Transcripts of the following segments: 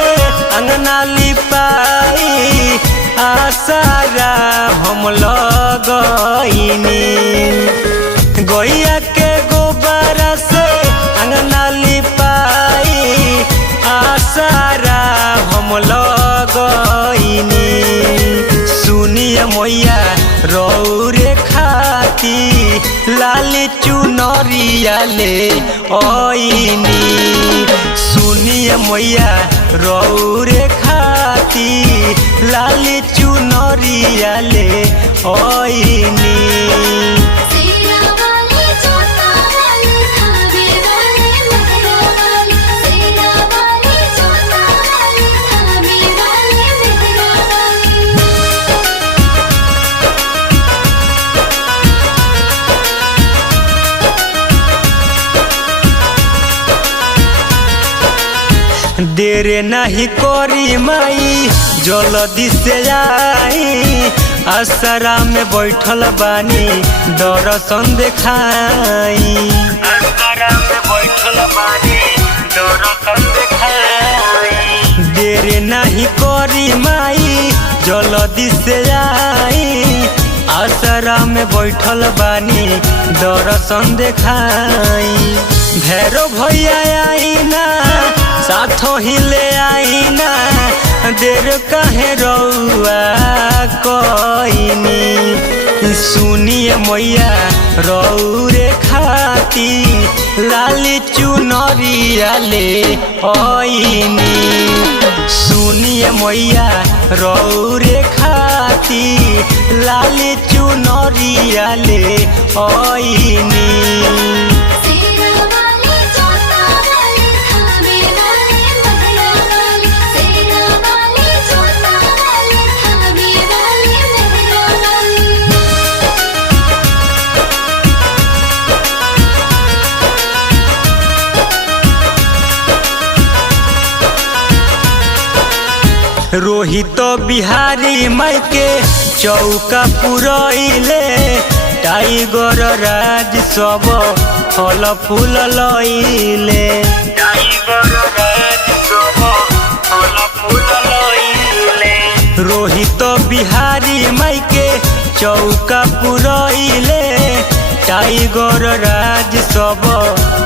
से अंगना लिपाई आसारा हम लगईनी। गैया के गोबर से अंगना लिपाई आसारा हम लगईनी। सुनिए मैया रौरे खाती लाल चुनरिया ले आईनी। सुनिए मैया रौरे खाती लाल चुनरिया ले आईनी। देर नहीं करी माई जल्दी से आई। आसरा में बैठल बानी दर्शन देखाई। आसरा में बैठल बानी दर्शन देखाई। देर नहीं करी माई जल्दी से आई। आसरा में बैठल बानी दर्शन देखाई। भैरो भैया आई ना साथों ही ले आई ना। देर काहे रउआ कईनी। सुनिए मैया रौरे खाती लाल चुनरिया ले आईनी। सुनिए मैया रौरे खाती लाल चुनरिया ले आईनी। रोहित बिहारी माई के चौका पुरैले। टाइगर राज सब फल फूल लइले। टाइगर राज सब फल फूल लइले। रोहित बिहारी माई के चौका पुरैले। टाइगर राज सब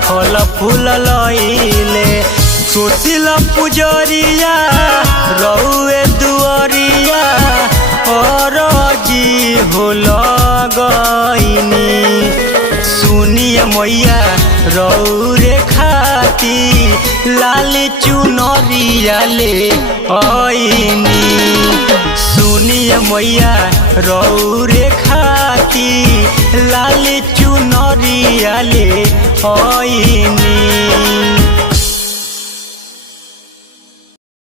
फल फूल लइले। सोचिल पुजरिया रउए दुआरिया और जी हो लगईनी। सुनिए मैया रौरे खाती लाल चुनरिया ले आईनी। सुनिए मैया रौरे खाती लाल चुनरिया ले आईनी।